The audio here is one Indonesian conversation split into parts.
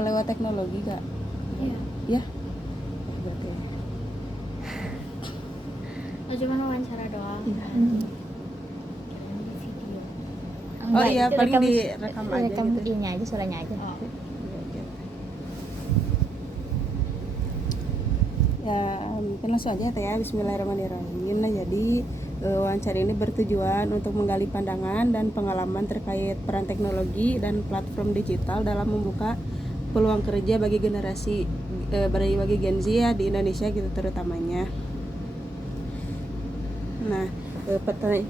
lewat teknologi Kak? Iya. Ya. Berarti. Cuma wawancara doang. Iya. Kirain di video. Oh iya, paling rekam, direkam aja rekam gitu. ini aja, suaranya aja. Oh. Ya mungkin langsung aja Teh ya. Bismillahirrahmanirrahim. Nah jadi wawancara ini bertujuan untuk menggali pandangan dan pengalaman terkait peran teknologi dan platform digital dalam membuka peluang kerja bagi generasi bagi Gen Z ya di Indonesia gitu terutamanya. Nah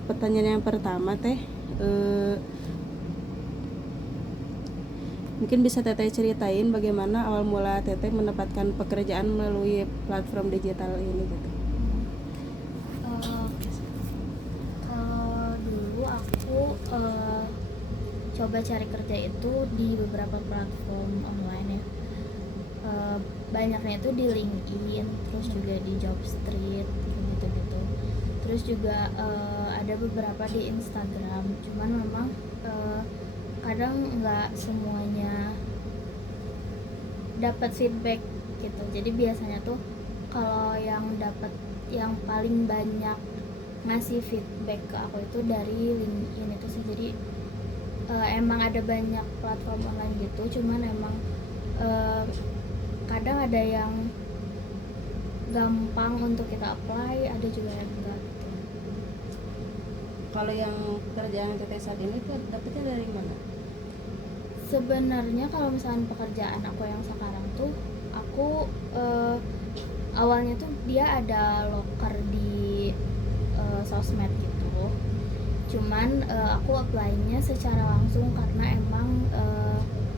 pertanyaan yang pertama Teh, mungkin bisa Teteh ceritain bagaimana awal mula Teteh mendapatkan pekerjaan melalui platform digital ini gitu. Kalau dulu aku coba cari kerja itu di beberapa platform online ya. Banyaknya itu di LinkedIn, terus juga di Jobstreet gitu-gitu. Terus juga ada beberapa di Instagram. Cuman memang kadang nggak semuanya dapat feedback gitu. Jadi biasanya tuh kalau yang paling banyak ngasih feedback ke aku itu dari LinkedIn itu sih. Jadi emang ada banyak platform online gitu, cuman emang kadang ada yang gampang untuk kita apply, ada juga yang enggak gitu. Kalau yang pekerjaan Teteh saat ini tuh dapetnya dari mana? Sebenarnya kalau misalnya pekerjaan aku yang sekarang tuh, aku awalnya tuh dia ada loker di sosmed gitu. Cuman aku apply-nya secara langsung karena emang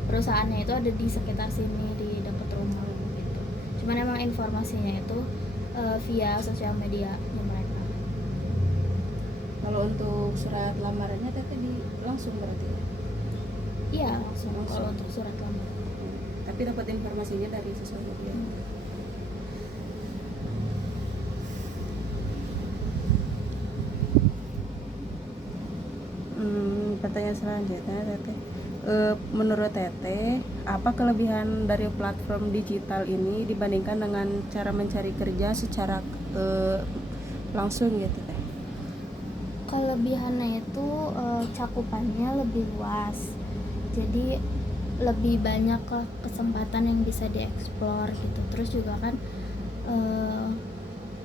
perusahaannya itu ada di sekitar sini di dekat rumah gitu. Cuman emang informasinya itu via sosial media mereka. Kalau untuk surat lamarannya Teteh langsung berarti ya? Iya langsung. Kalau untuk surat lamaran. Tapi dapat informasinya dari sosial media. Pertanyaan selanjutnya Teteh, menurut Teteh apa kelebihan dari platform digital ini dibandingkan dengan cara mencari kerja secara langsung gitu Teh? Kelebihannya itu cakupannya lebih luas, jadi lebih banyak kesempatan yang bisa dieksplor gitu. Terus juga kan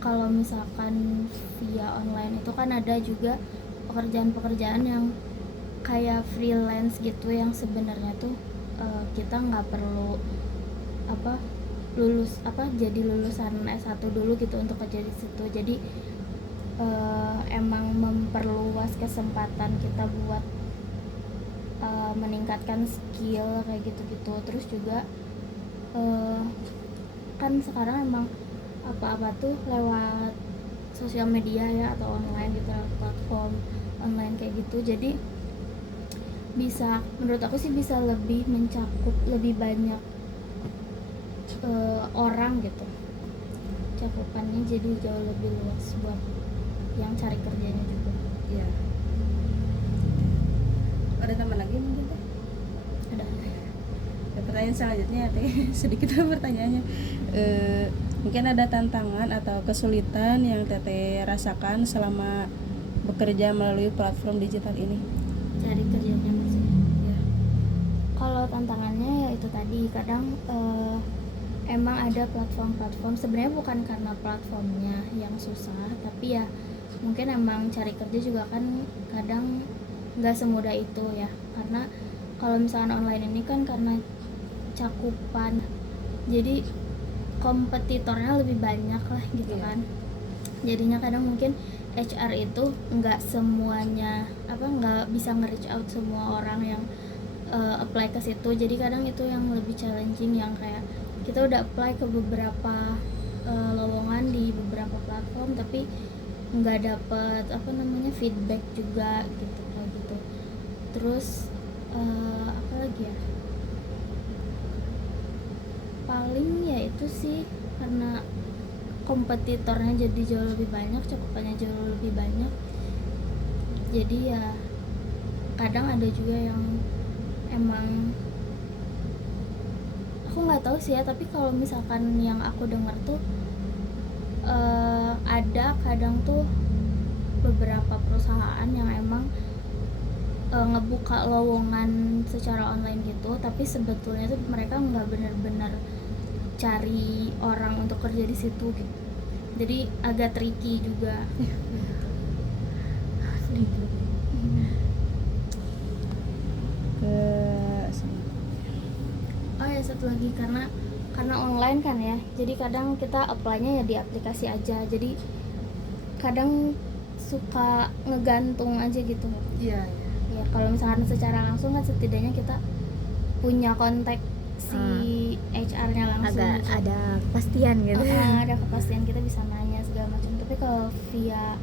kalau misalkan via online itu kan ada juga pekerjaan-pekerjaan yang kayak freelance gitu, yang sebenarnya tuh kita nggak perlu jadi lulusan S1 dulu gitu untuk kerja di situ. Jadi emang memperluas kesempatan kita buat meningkatkan skill kayak gitu-gitu. Terus juga kan sekarang emang apa-apa tuh lewat sosial media ya, atau online gitu, lewat platform online kayak gitu. Jadi bisa, menurut aku sih bisa lebih mencakup lebih banyak orang gitu, cakupannya jadi jauh lebih luas buat yang cari kerjanya juga. Iya. Ada tambah lagi mungkin Teh? Ada. Pertanyaan selanjutnya Teh, sedikit pertanyaannya. Mungkin ada tantangan atau kesulitan yang Teteh rasakan selama bekerja melalui platform digital ini? Cari kerjanya maksudnya. Ya. Kalau tantangannya ya itu tadi, kadang emang ada platform-platform, sebenarnya bukan karena platformnya yang susah, tapi ya mungkin emang cari kerja juga kan kadang nggak semudah itu ya. Karena kalau misalnya online ini kan karena cakupan, jadi kompetitornya lebih banyak lah gitu kan. Jadinya kadang mungkin HR itu nggak semuanya nggak bisa nge-reach out semua orang yang apply ke situ. Jadi kadang itu yang lebih challenging, yang kayak kita udah apply ke beberapa lowongan di beberapa platform tapi nggak dapet feedback juga gitu kayak gitu. Terus apa lagi ya, paling ya itu sih, karena kompetitornya jadi jauh lebih banyak, cakupannya jauh lebih banyak. Jadi ya kadang ada juga yang emang nggak tahu sih ya, tapi kalau misalkan yang aku dengar tuh ada kadang tuh beberapa perusahaan yang emang ngebuka lowongan secara online gitu, tapi sebetulnya tuh mereka nggak benar-benar cari orang untuk kerja di situ gitu. Jadi agak tricky juga. Ke Oh ya, satu lagi, karena online kan ya, jadi kadang kita apply-nya ya di aplikasi aja, jadi kadang suka ngegantung aja gitu. iya Ya kalau misalkan secara langsung kan setidaknya kita punya kontak si HR-nya langsung agak gitu. ada kepastian gitu. Ada kepastian, kita bisa nanya segala macam. Tapi kalau via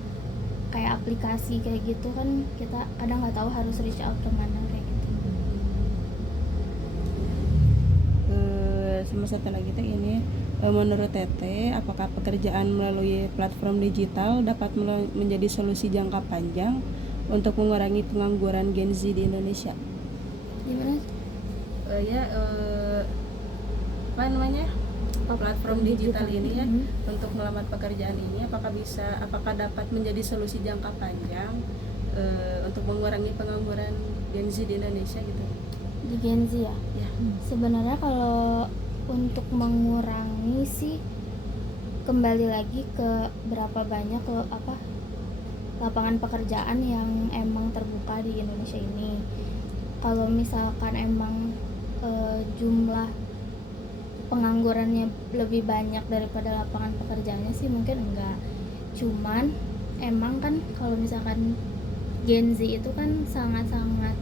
kayak aplikasi kayak gitu kan kita kadang nggak tahu harus reach out kemana kayak gitu. sama satu lagi teh ini, menurut Teteh, apakah pekerjaan melalui platform digital dapat menjadi solusi jangka panjang untuk mengurangi pengangguran Gen Z di Indonesia? Gimana? Apa namanya, platform digital ini ya, untuk melamar pekerjaan ini apakah dapat menjadi solusi jangka panjang untuk mengurangi pengangguran Gen Z di Indonesia gitu? Di Gen Z ya? Ya. Sebenarnya kalau untuk mengurangi sih kembali lagi ke berapa banyak lapangan pekerjaan yang emang terbuka di Indonesia ini. Kalau misalkan emang jumlah penganggurannya lebih banyak daripada lapangan pekerjaannya sih mungkin enggak. Cuman emang kan kalau misalkan Gen Z itu kan sangat-sangat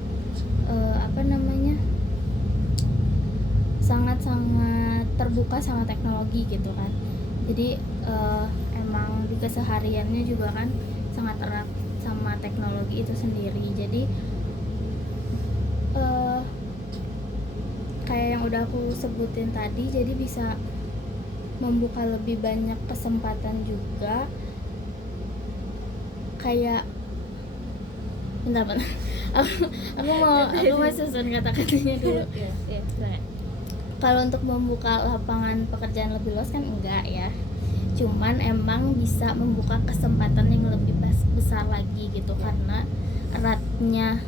sangat-sangat terbuka sama teknologi gitu kan. Jadi emang di kesehariannya juga kan sangat erat sama teknologi itu sendiri. Jadi kayak yang udah aku sebutin tadi, jadi bisa membuka lebih banyak kesempatan juga. Kayak bentar aku mau susun kata-katanya dulu. Kalau untuk membuka lapangan pekerjaan lebih luas kan enggak ya, cuman emang bisa membuka kesempatan yang lebih besar lagi gitu, karena eratnya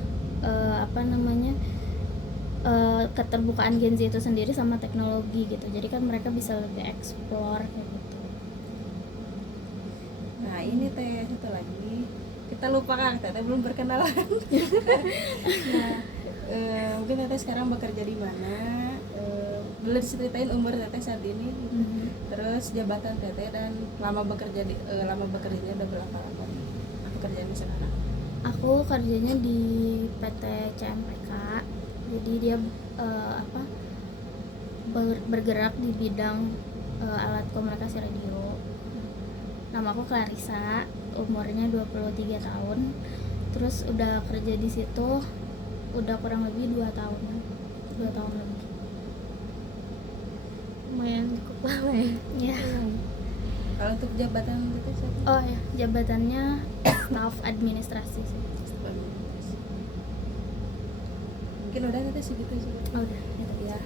keterbukaan Gen Z itu sendiri sama teknologi gitu. Jadi kan mereka bisa lebih explore kayak gitu. Nah ini teh satu lagi, kita lupa kan Teteh belum berkenalan. Nah mungkin Teteh sekarang bekerja di mana, boleh diceritain umur Teteh saat ini, terus jabatan Teteh, dan lama bekerjanya udah berapa lama pekerjaan sekarang? Aku kerjanya di PT CMPK, jadi dia bergerak di bidang alat komunikasi radio. Nama aku Clarissa, umurnya 23 tahun. Terus udah kerja di situ udah kurang lebih 2 tahun lebih. Lumayan cukup lama ya. Kalau untuk jabatan Teteh saat ini? Oh ya, jabatannya staf administrasi sih. Mungkin udah Teteh segitu sih. Oh, udah Ya,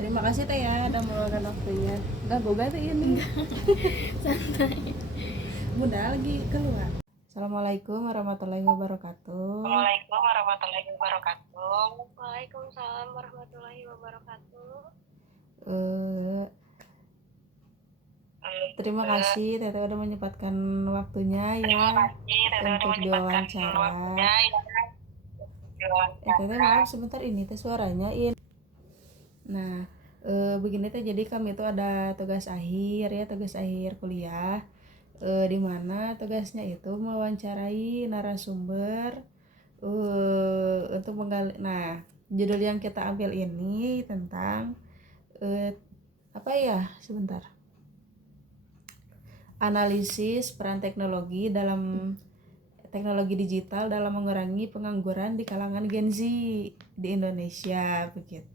terima kasih Teh ya udah meluangkan waktunya. Enggak boga Teh ini. santai. Bunda lagi keluar. Assalamualaikum warahmatullahi wabarakatuh. Assalamualaikum warahmatullahi wabarakatuh. Waalaikumsalam warahmatullahi wabarakatuh. Terima kasih Teteh udah menyempatkan waktunya Terima ya kasih Teteh udah untuk menyempatkan diwawancara. waktunya ya. Teteh maaf sebentar, ini Teh suaranya in. Nah, begini Teh, jadi kami itu ada tugas akhir kuliah, di mana tugasnya itu mewawancarai narasumber untuk menggali. Nah, judul yang kita ambil ini tentang sebentar, analisis peran teknologi digital dalam mengurangi pengangguran di kalangan Gen Z di Indonesia, begitu.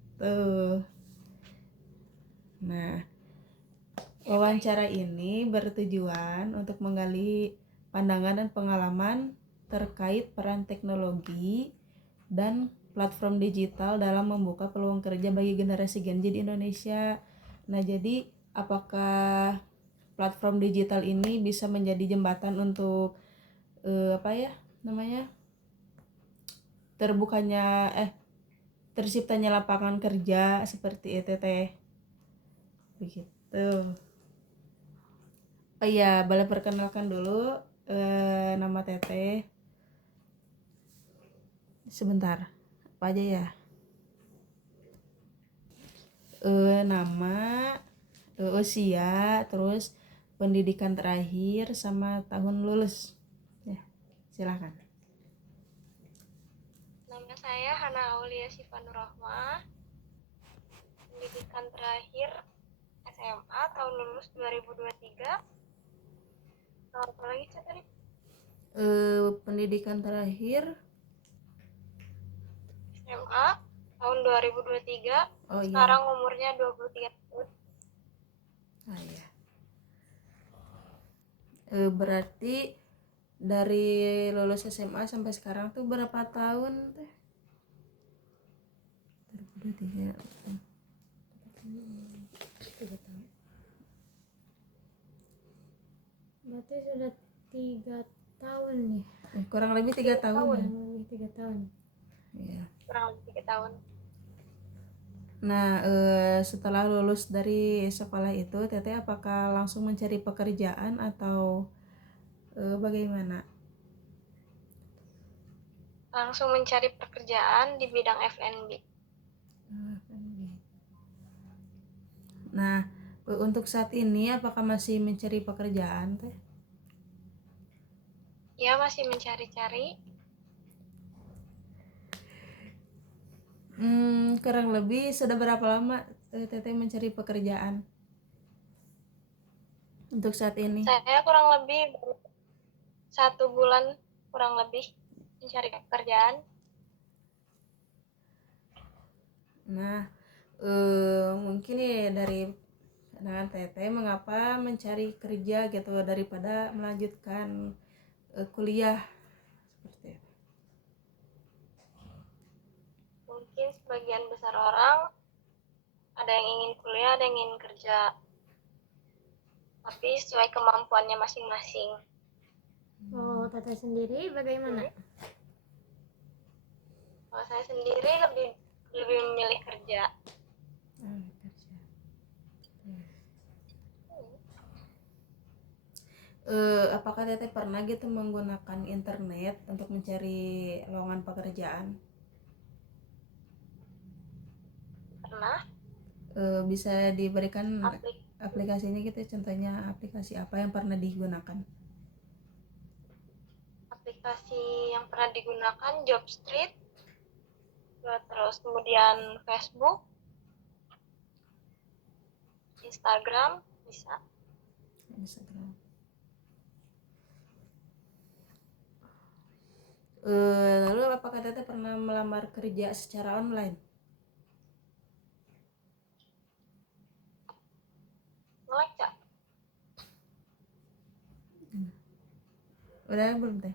Nah, wawancara ini bertujuan untuk menggali pandangan dan pengalaman terkait peran teknologi dan platform digital dalam membuka peluang kerja bagi generasi Gen Z di Indonesia. Nah, jadi apakah platform digital ini bisa menjadi jembatan untuk apa ya namanya terbukanya terciptanya lapangan kerja seperti itu teh begitu. Oh iya, boleh perkenalkan dulu nama Teteh. Sebentar, apa aja ya? Nama, usia, terus pendidikan terakhir sama tahun lulus. Ya, silakan. Nama saya Hana Aulia Sifanurrahma. Pendidikan terakhir SMA, tahun lulus 2023. Apa lagi Cak tadi? Pendidikan terakhir SMA, tahun 2023. Oh iya. Sekarang umurnya 23 tahun. Ah iya. Berarti dari lulus SMA sampai sekarang tuh berapa tahun teh? 2023. 3 tahun. Berarti sudah 3 tahun nih. Kurang lebih 3 tahun ya. Kurang lebih 3 tahun. Iya. Kurang lebih 3 tahun. Nah, setelah lulus dari sekolah itu, Teteh apakah langsung mencari pekerjaan atau bagaimana? Langsung mencari pekerjaan di bidang F&B. Nah, untuk saat ini apakah masih mencari pekerjaan, Teh? Ya, masih mencari-cari. Kurang lebih sudah berapa lama Teteh mencari pekerjaan untuk saat ini? Saya kurang lebih 1 bulan kurang lebih mencari pekerjaan. Nah, mungkin ya dari pandangan Teteh mengapa mencari kerja gitu daripada melanjutkan kuliah seperti itu. Mungkin sebagian besar orang ada yang ingin kuliah, ada yang ingin kerja. Tapi sesuai kemampuannya masing-masing. Oh, Teteh sendiri bagaimana? Kalau saya sendiri lebih memilih kerja. Apakah Teteh pernah gitu menggunakan internet untuk mencari lowongan pekerjaan? Pernah Bisa diberikan aplikasinya gitu, contohnya aplikasi apa yang pernah digunakan? aplikasi yang pernah digunakan Jobstreet, terus kemudian Facebook, Instagram bisa. Instagram. Lalu apakah Teteh pernah melamar kerja secara online? Melek Cak? Udah belum Teh?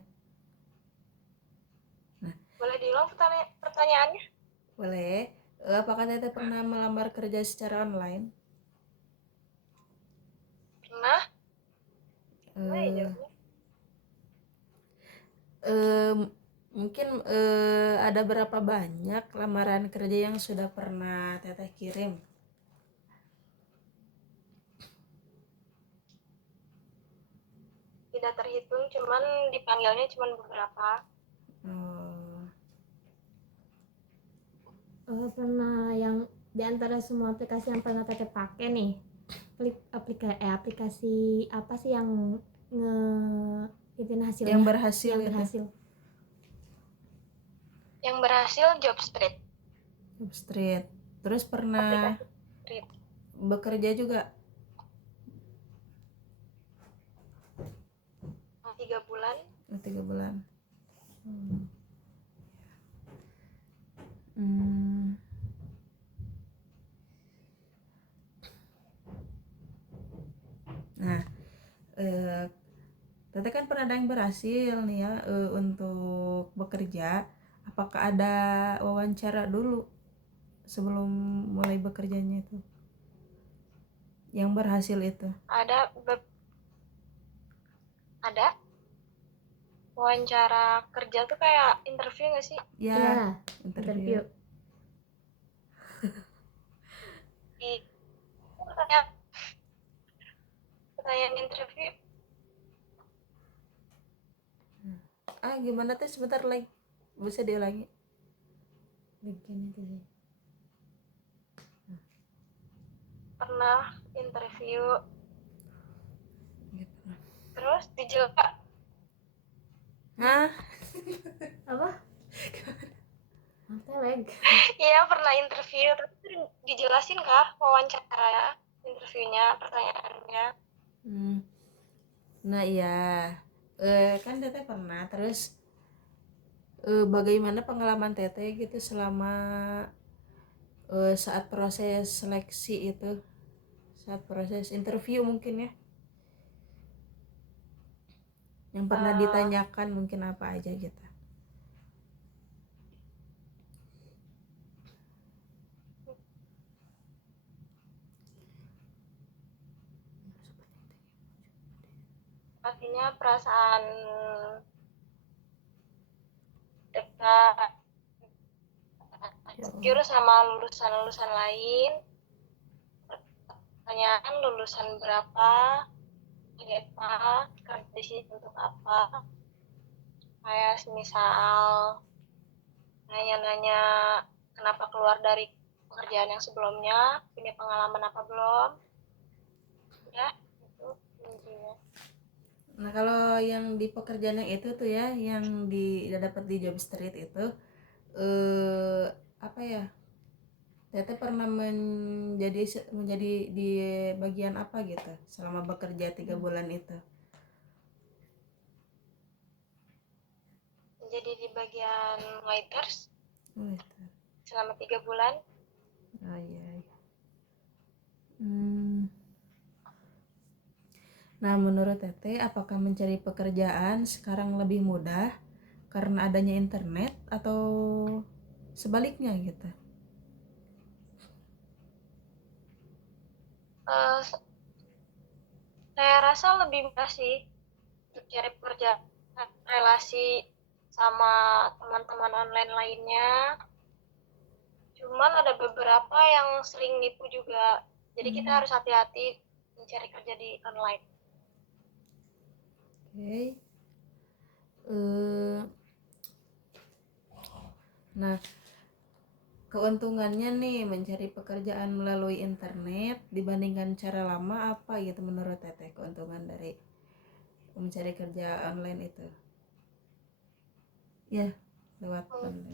Boleh diulang pertanyaannya? Boleh. Apakah Teteh pernah melamar kerja secara online? Pernah. Mungkin ada berapa banyak lamaran kerja yang sudah pernah Teteh kirim? Tidak terhitung, cuman dipanggilnya cuman beberapa. Pernah yang di antara semua aplikasi yang pernah Teteh pakai nih, aplikasi apa sih yang ituin hasilnya? Yang berhasil Yang gitu? berhasil. Yang berhasil Jobstreet. Jobstreet. Terus pernah Jobstreet. bekerja juga? 3 bulan. 3 bulan. Nah, Teteh kan pernah ada yang berhasil nih ya untuk bekerja. Apakah ada wawancara dulu sebelum mulai bekerjanya itu? yang berhasil itu? Ada wawancara kerja tuh kayak interview nggak sih? Ya, Ya, interview. interview. Di pertanyaan interview Gimana teh, sebentar lagi bisa diulangi. Bagian itu sih. pernah interview Gitu. terus dijawab Hah? Apa? Teleg. iya pernah interview tapi dijelasin kah wawancara interviewnya pertanyaannya. Nah iya, kan teteh pernah. Terus bagaimana pengalaman teteh gitu selama saat proses seleksi itu, saat proses interview mungkin ya, yang pernah ditanyakan mungkin apa aja gitu. Artinya perasaan dekat insecure sama lulusan lain, pertanyaan lulusan berapa, apa, kerja di sini untuk apa, kayak misal nanya-nanya kenapa keluar dari pekerjaan yang sebelumnya, punya pengalaman apa belum, udah itu intinya. Nah kalau yang di pekerjaan yang itu tuh ya, yang dapat di job street itu, apa ya? Teteh pernah menjadi di bagian apa gitu selama bekerja 3 bulan itu? Jadi di bagian waiters Itu. selama 3 bulan. Oh iya. Nah menurut Teteh, apakah mencari pekerjaan sekarang lebih mudah karena adanya internet atau sebaliknya gitu? Saya rasa lebih mudah sih untuk cari pekerjaan, relasi sama teman-teman online lainnya. Cuman ada beberapa yang sering nipu juga. Jadi kita harus hati-hati mencari kerja di online. Oke. Nah, keuntungannya nih mencari pekerjaan melalui internet dibandingkan cara lama apa gitu menurut Teteh, keuntungan dari mencari kerja online itu? Ya, lewat online.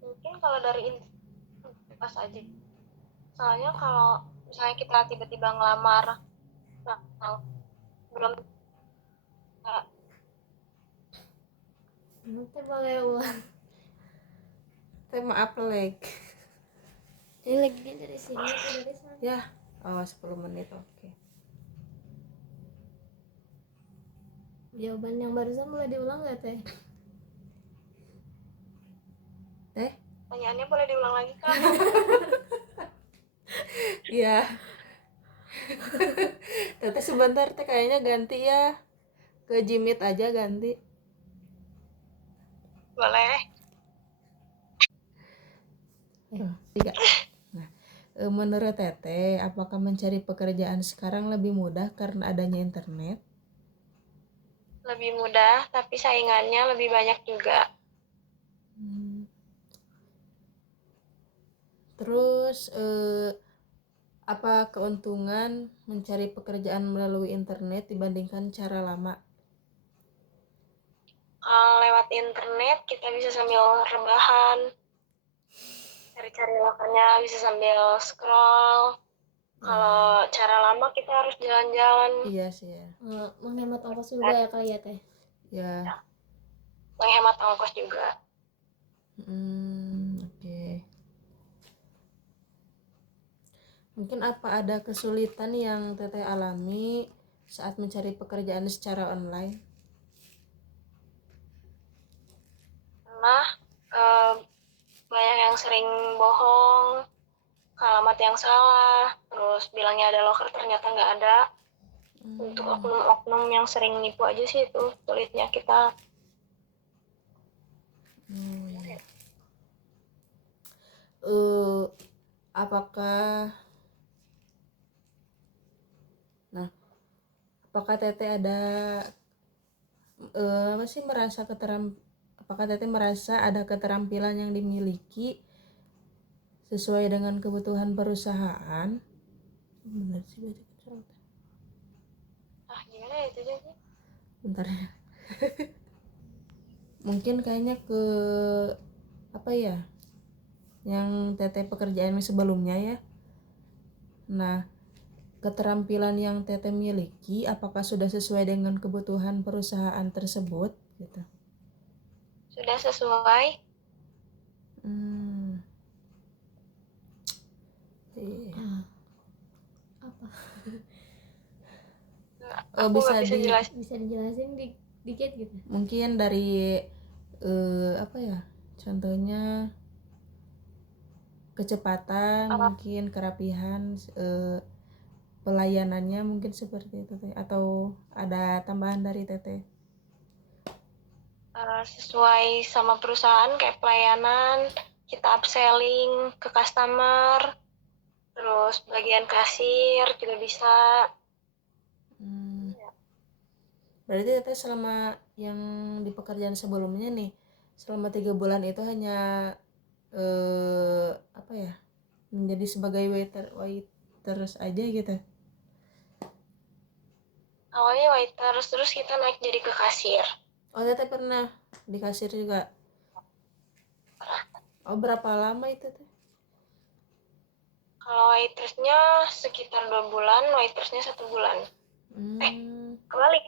Mungkin kalau dari pas aja. Soalnya kalau misalnya kita tiba-tiba ngelamar, belum Nanti boleh ulang. Teh maaf like. Ini lagi dari sini atau dari sana? Ya, 10 menit oke. Jawaban yang barusan boleh diulang nggak teh? Teh? pertanyaannya boleh diulang lagi kan? Iya. Teteh sebentar teh kayaknya ganti ya. Ke Jimit aja ganti. Boleh. 3. Nah, menurut Teteh, apakah mencari pekerjaan sekarang lebih mudah karena adanya internet? Lebih mudah, tapi saingannya lebih banyak juga. Terus apa keuntungan mencari pekerjaan melalui internet dibandingkan cara lama? Kalau lewat internet kita bisa sambil rebahan, cari-cari lokalnya bisa sambil scroll. Kalau cara lama kita harus jalan-jalan. Iya sih ya. Menghemat ongkos juga ya kali ya teh? Ya. Menghemat ongkos juga. Oke. Mungkin apa ada kesulitan yang Teteh alami saat mencari pekerjaan secara online? Karena banyak yang sering bohong, ke alamat yang salah, terus bilangnya ada loker ternyata nggak ada. Untuk oknum-oknum yang sering nipu aja sih itu sulitnya kita. Iya. Eh, apakah nah apakah Teteh ada apa sih apakah Teteh merasa ada keterampilan yang dimiliki sesuai dengan kebutuhan perusahaan? Benar sih baca keterampilan. Gimana ya itu sih? Bentar ya. Mungkin kayaknya ke apa ya? Yang Teteh pekerjaan sebelumnya ya. Nah, keterampilan yang Teteh miliki apakah sudah sesuai dengan kebutuhan perusahaan tersebut gitu? Sudah sesuai. Iya. Apa? Aku nggak bisa jelasin. Bisa dijelasin dikit gitu. Mungkin dari apa ya? Contohnya kecepatan, mungkin kerapihan, pelayanannya mungkin seperti itu Teh. Atau ada tambahan dari Teteh? Sesuai sama perusahaan kayak pelayanan, kita upselling ke customer, terus bagian kasir juga bisa. Berarti Teteh selama yang di pekerjaan sebelumnya nih, selama 3 bulan itu hanya apa ya, menjadi sebagai waiters aja gitu? Awalnya waiters, terus kita naik jadi ke kasir. Oh Teteh pernah di kasir juga? Oh berapa lama itu Teh? Kalau waitersnya sekitar 2 bulan, waitersnya 1 bulan. Kebalik.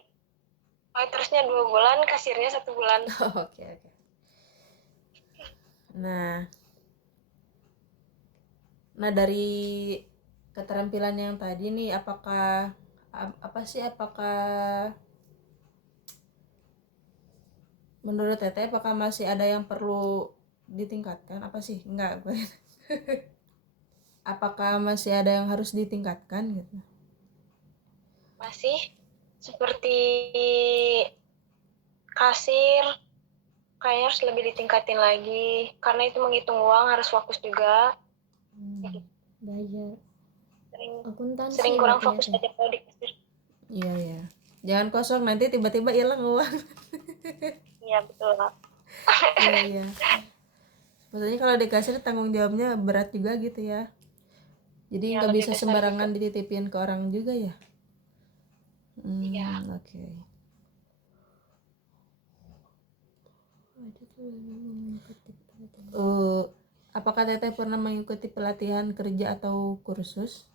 Waitersnya 2 bulan, kasirnya 1 bulan. Oke. Nah dari keterampilan yang tadi nih, apakah menurut Teteh apakah masih ada yang perlu ditingkatkan? Apa sih? Enggak. Apakah masih ada yang harus ditingkatkan gitu? Masih seperti kasir, kayaknya harus lebih ditingkatin lagi. Karena itu menghitung uang, harus fokus juga. Belajar akuntansi. Sering kurang berarti fokus ya, aja kalau di kasir. Iya. Jangan kosong, nanti tiba-tiba hilang uang. Iya, betul lah. Iya. Maksudnya kalau di kasir tanggung jawabnya berat juga gitu ya. Jadi Iya, nggak lebih bisa besar sembarangan juga. dititipin ke orang juga ya. Iya. Oke. Apakah Teteh pernah mengikuti pelatihan kerja atau kursus?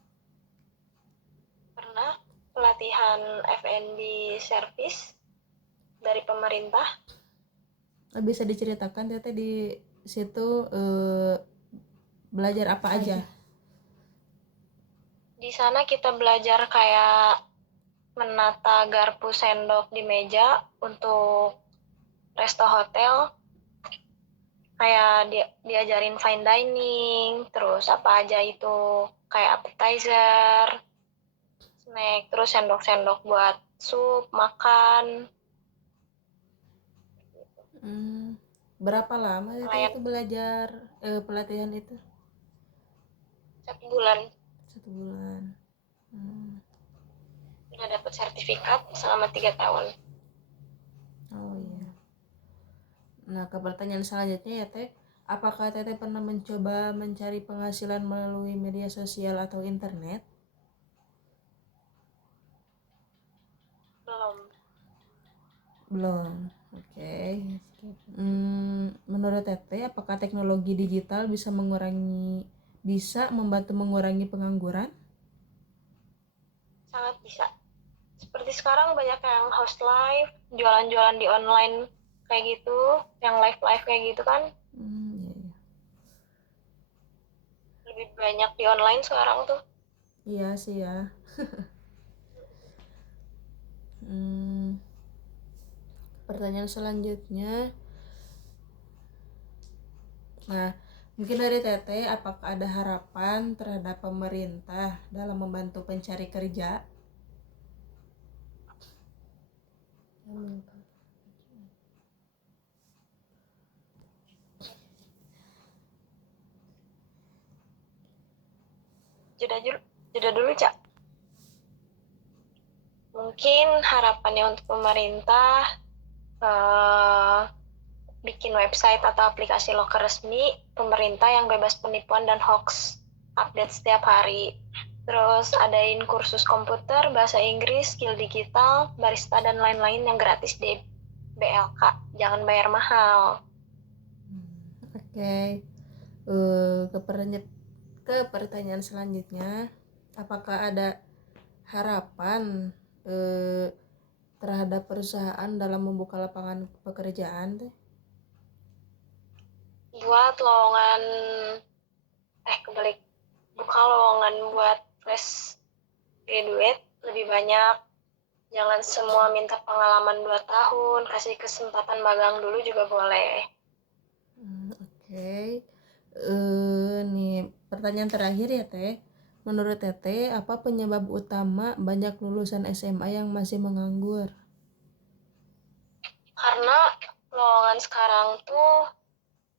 Pernah pelatihan F&B service dari pemerintah. Bisa diceritakan Teteh di situ belajar apa aja? Di sana kita belajar kayak menata garpu sendok di meja untuk resto hotel. Kayak diajarin fine dining, terus apa aja itu kayak appetizer, snack, terus sendok-sendok buat sup, makan. Berapa lama Kayak itu belajar pelatihan itu? 1 bulan. 1 bulan. Udah dapat sertifikat selama 3 tahun. Oh iya. Nah, ke pertanyaan selanjutnya ya Teh, apakah Teteh pernah mencoba mencari penghasilan melalui media sosial atau internet? Belum. Oke. Menurut Teteh, apakah teknologi digital bisa membantu mengurangi pengangguran? Sangat bisa. Seperti sekarang banyak yang host live, jualan-jualan di online kayak gitu, yang live-live kayak gitu kan. Iya. Lebih banyak di online sekarang tuh. Iya sih ya. Pertanyaan selanjutnya. Nah, Mungkin dari Teteh, apakah ada harapan terhadap pemerintah dalam membantu pencari kerja? Jeda dulu, Cak. Mungkin harapannya untuk pemerintah bikin website atau aplikasi loker resmi pemerintah yang bebas penipuan dan hoax, update setiap hari. Terus adain kursus komputer, bahasa Inggris, skill digital, barista, dan lain-lain yang gratis di BLK. Jangan bayar mahal. Oke. Ke pertanyaan selanjutnya, apakah ada harapan terhadap perusahaan dalam membuka lapangan pekerjaan teh? Buat lowongan buka lowongan buat fresh graduate lebih banyak. Jangan semua minta pengalaman 2 tahun, kasih kesempatan magang dulu juga boleh. Oke. Nih pertanyaan terakhir ya Teh. Menurut Teteh, apa penyebab utama banyak lulusan SMA yang masih menganggur? Karena lowongan sekarang tuh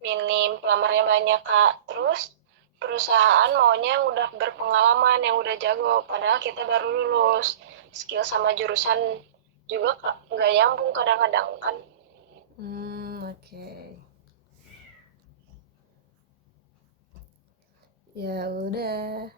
minim, pelamarnya banyak, Kak. Terus perusahaan maunya yang udah berpengalaman, yang udah jago, padahal kita baru lulus. Skill sama jurusan juga nggak nyambung kadang-kadang kan. Oke. Ya udah.